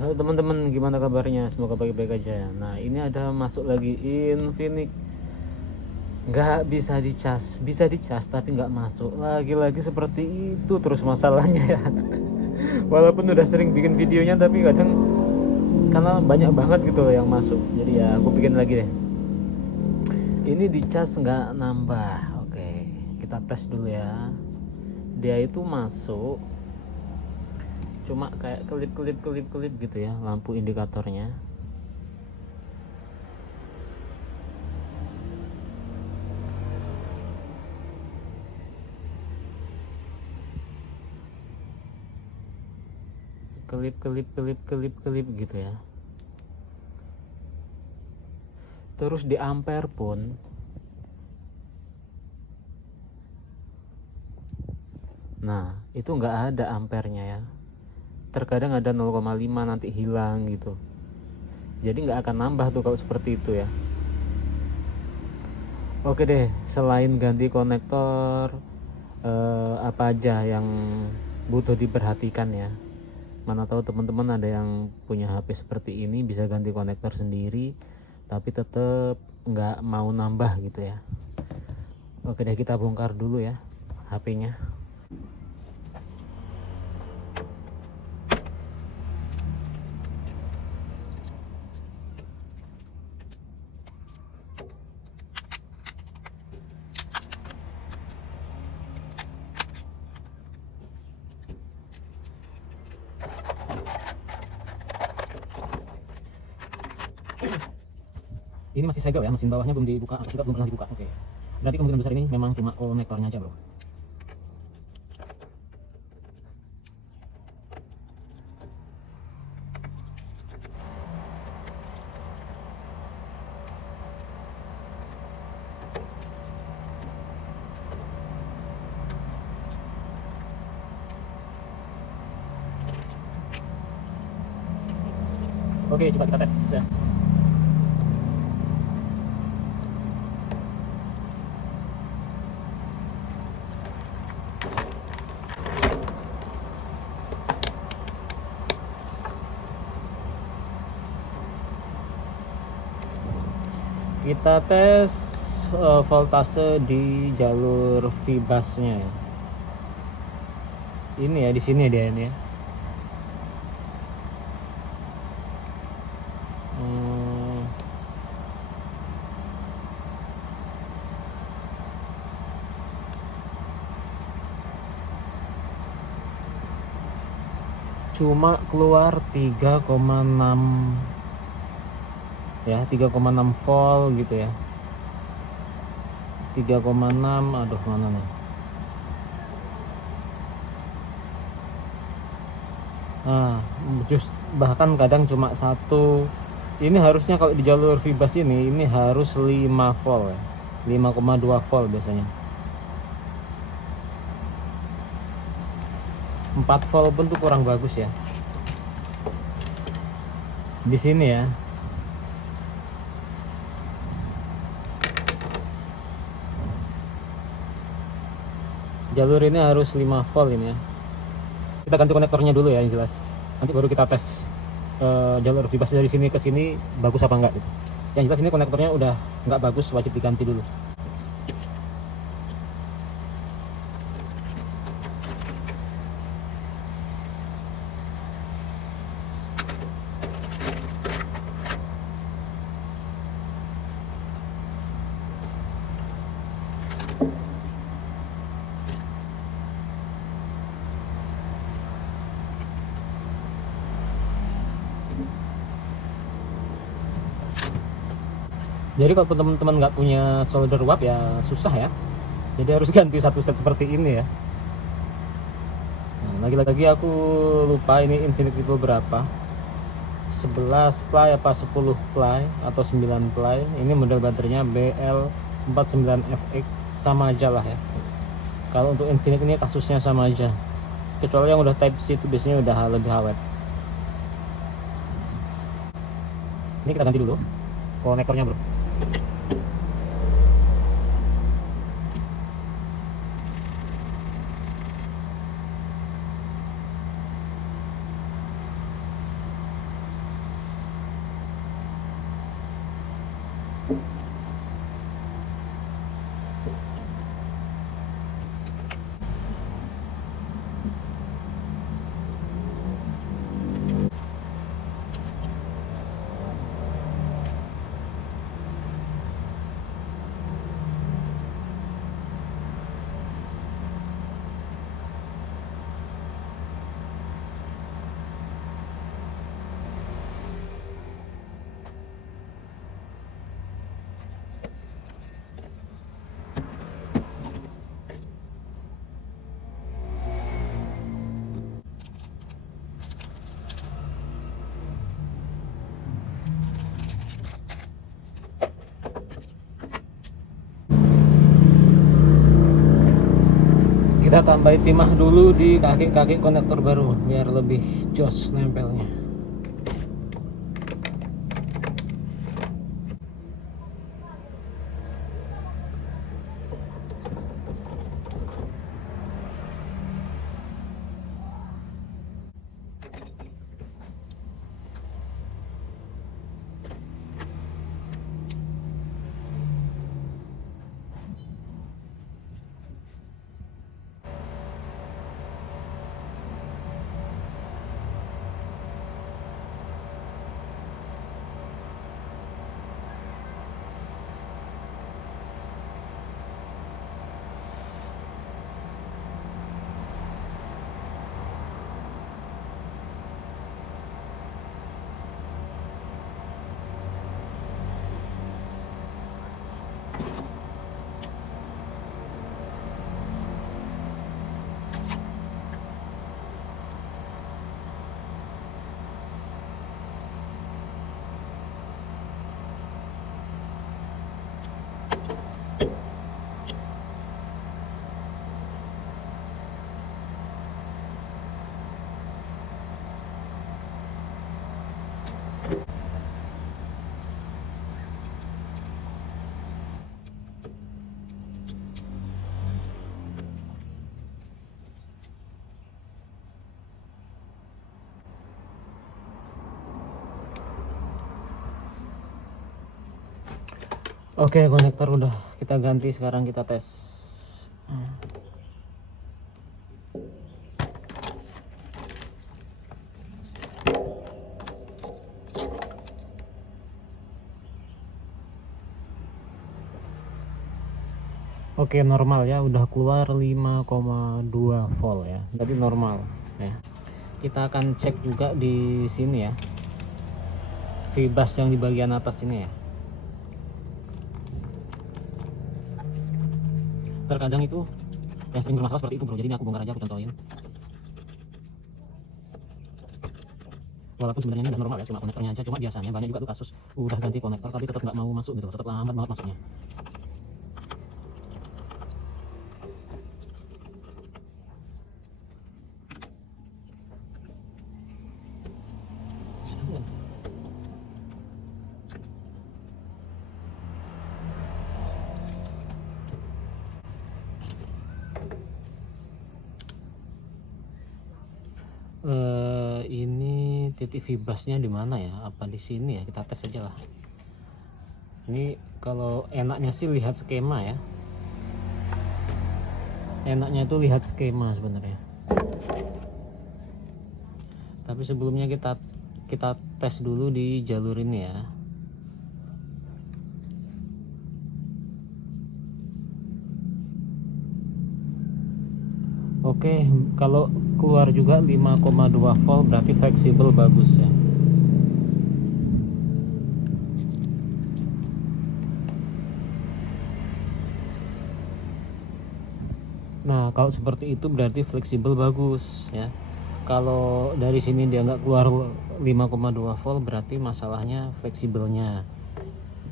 Halo teman-teman, gimana kabarnya? Semoga baik-baik aja. Nah, ini ada masuk lagi Infinix. Nggak bisa dicas tapi nggak masuk. Lagi-lagi seperti itu terus masalahnya ya. Walaupun udah sering bikin videonya tapi kadang karena banyak banget gitu loh yang masuk. Jadi ya aku bikin lagi deh. Ini dicas nggak nambah. Oke, kita tes dulu ya. Dia itu masuk cuma kayak kelip gitu ya lampu indikatornya. Kelip gitu ya. Terus di ampere pun nah itu nggak ada ampernya ya, terkadang ada 0,5 nanti hilang gitu, jadi nggak akan nambah tuh kalau seperti itu ya. Oke deh, selain ganti konektor apa aja yang butuh diperhatikan ya. Mana tahu teman-teman ada yang punya HP seperti ini bisa ganti konektor sendiri tapi tetap nggak mau nambah gitu ya. Oke deh, kita bongkar dulu ya HP-nya. Ini masih segel ya, mesin bawahnya belum dibuka atau juga belum pernah dibuka. Oke, berarti kemungkinan besar ini memang cuma konektornya aja bro. Oke, coba kita tes ya. Kita tes voltase di jalur Vibasnya ya. Ini ya, di sini dia ini ya. Cuma keluar 3,6 ya, 3,6 volt gitu ya. 3,6, aduh mana nih. Nah, bahkan kadang cuma satu. Ini harusnya kalau di jalur Vibas ini harus 5 volt ya. 5,2 volt biasanya. 4 volt pun tuh kurang bagus ya. Di sini ya. Jalur ini harus 5 volt ini ya. Kita ganti konektornya dulu ya yang jelas. Nanti baru kita tes jalur Vibas dari sini ke sini bagus apa enggak gitu. Yang jelas ini konektornya udah nggak bagus, wajib diganti dulu. Jadi kalau teman-teman nggak punya solder wap ya susah ya. Jadi harus ganti satu set seperti ini ya. Nah, lagi-lagi aku lupa ini Infinix tipe berapa. 11 ply apa 10 ply atau 9 ply. Ini model baterainya BL49FX, sama aja lah ya. Kalau untuk Infinix ini kasusnya sama aja. Kecuali yang udah Type C itu biasanya udah lebih awet. Ini kita ganti dulu konektornya bro. Kita tambahin timah dulu di kaki-kaki konektor baru biar lebih jos nempelnya. Oke, konektor udah kita ganti, sekarang kita tes. Oke, normal ya, udah keluar 5,2 volt ya. Jadi normal ya. Kita akan cek juga di sini ya. Vibas yang di bagian atas ini ya. Terkadang itu yang sering bermasalah seperti itu bro, jadi ini aku bongkar aja, aku contohin. Walaupun sebenarnya ini udah normal ya, cuma konektornya aja, cuma biasanya banyak juga tuh kasus udah ganti konektor tapi tetap nggak mau masuk gitu, tetap lambat banget masuknya. Ini titik vibasnya di mana ya? Apa di sini ya? Kita tes aja lah. Ini kalau enaknya sih lihat skema ya. Enaknya itu lihat skema sebenarnya. Tapi sebelumnya kita tes dulu di jalur ini ya. Oke, kalau keluar juga 5,2 volt berarti fleksibel bagus ya. Nah, kalau seperti itu berarti fleksibel bagus ya. Kalau dari sini dia nggak keluar 5,2 volt berarti masalahnya fleksibelnya.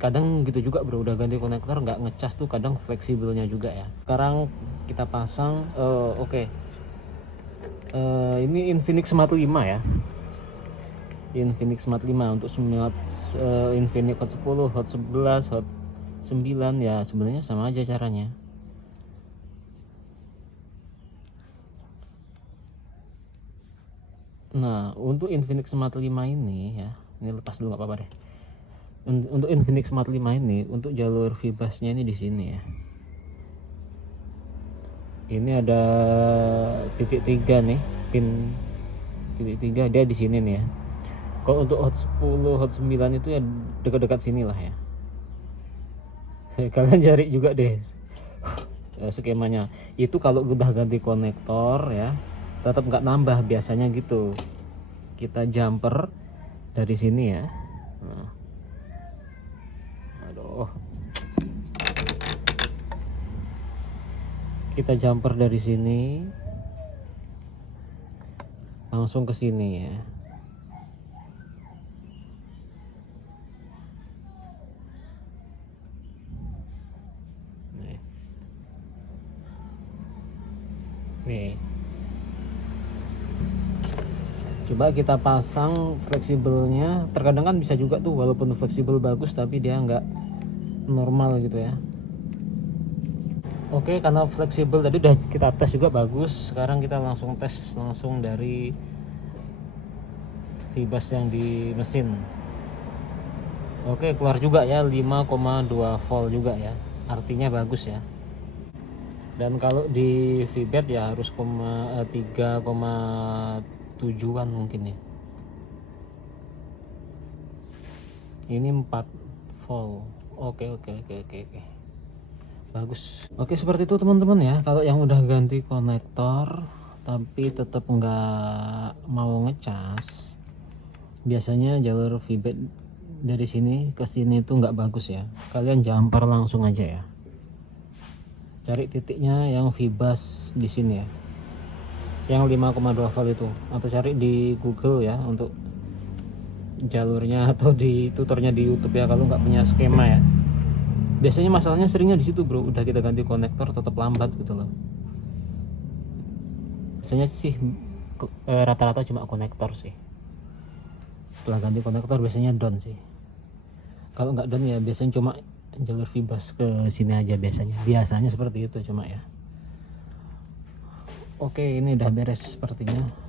Kadang gitu juga bro, udah ganti konektor nggak ngecas tuh kadang fleksibelnya juga ya. Sekarang kita pasang oke. Ini Infinix Smart 5 ya. Infinix Smart 5 untuk smart Infinix Hot 10, Hot 11, Hot 9 ya sebenarnya sama aja caranya. Nah, untuk Infinix Smart 5 ini ya, ini lepas dulu nggak apa-apa deh. Untuk Infinix Smart 5 ini, untuk jalur vibasnya ini di sini ya. Ini ada titik 3 nih, pin titik 3 dia di sini nih ya. Kalau untuk hot 10, hot 9 itu ya dekat-dekat sini lah ya. Kalian cari juga deh skemanya. Itu kalau udah ganti konektor ya, tetap nggak nambah biasanya gitu. Kita jumper dari sini ya. Nah. Aduh. Kita jumper dari sini langsung ke sini ya. Nih. Coba kita pasang fleksibelnya. Terkadang kan bisa juga tuh, walaupun fleksibel bagus tapi dia nggak normal gitu ya. Oke, karena fleksibel tadi udah kita tes juga bagus. Sekarang kita langsung tes langsung dari vibas yang di mesin. Oke, keluar juga ya 5,2 volt juga ya. Artinya bagus ya. Dan kalau di vibet ya harus 3,7an mungkin ya. Ini 4 volt. Oke. Bagus. Oke, seperti itu teman-teman ya. Kalau yang udah ganti konektor tapi tetap nggak mau ngecas, biasanya jalur vibet dari sini ke sini itu nggak bagus ya. Kalian jumper langsung aja ya. Cari titiknya yang vibas di sini ya, yang 5,2 volt itu, atau cari di Google ya untuk jalurnya, atau di tutornya di YouTube ya kalau nggak punya skema ya. Biasanya masalahnya seringnya di situ bro, udah kita ganti konektor tetap lambat gitu loh. Biasanya sih rata-rata cuma konektor sih. Setelah ganti konektor biasanya down sih. Kalau nggak down ya biasanya cuma jalur vibas ke sini aja biasanya seperti itu cuma ya. Oke, ini udah beres sepertinya.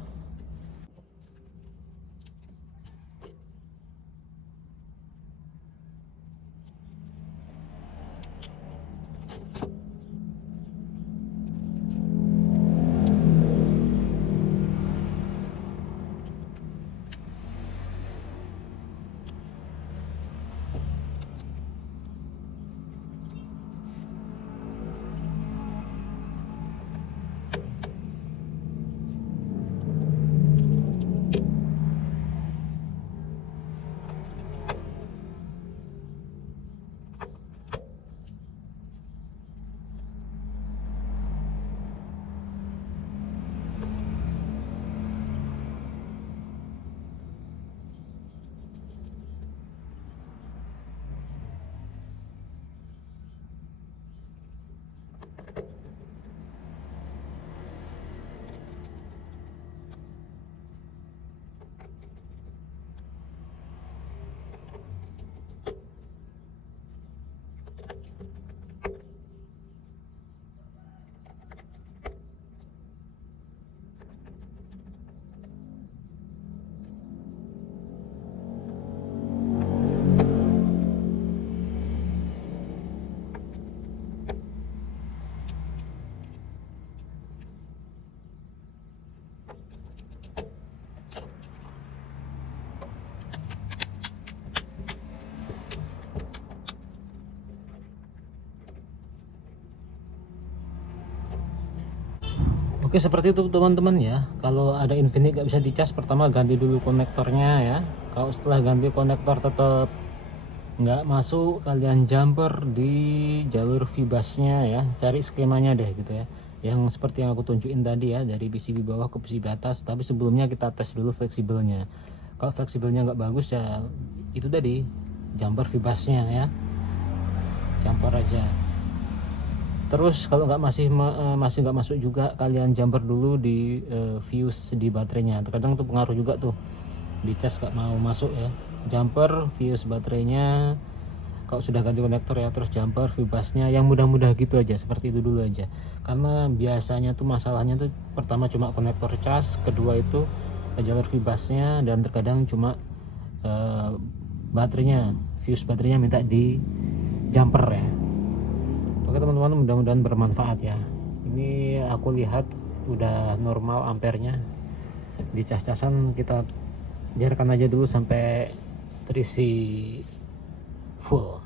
Oke, seperti itu teman-teman ya. Kalau ada Infinix gak bisa dicas, pertama ganti dulu konektornya ya. Kalau setelah ganti konektor tetap nggak masuk, kalian jumper di jalur vibasnya ya. Cari skemanya deh gitu ya, yang seperti yang aku tunjukin tadi ya, dari PCB bawah ke PCB atas. Tapi sebelumnya kita tes dulu fleksibelnya. Kalau fleksibelnya nggak bagus ya itu tadi, jumper vibasnya ya, jumper aja. Terus kalau nggak masih nggak masuk juga, kalian jumper dulu di fuse di baterainya. Terkadang tuh pengaruh juga tuh, di cas nggak mau masuk ya. Jumper fuse baterainya kalau sudah ganti konektor ya, terus jumper vibasnya, yang mudah-mudah gitu aja, seperti itu dulu aja. Karena biasanya tuh masalahnya tuh pertama cuma konektor cas, kedua itu jalur vibasnya, dan terkadang cuma baterainya, fuse baterainya minta di jumper ya. Oke teman-teman, mudah-mudahan bermanfaat ya. Ini aku lihat udah normal ampernya. Di cas-casan kita biarkan aja dulu sampai terisi full.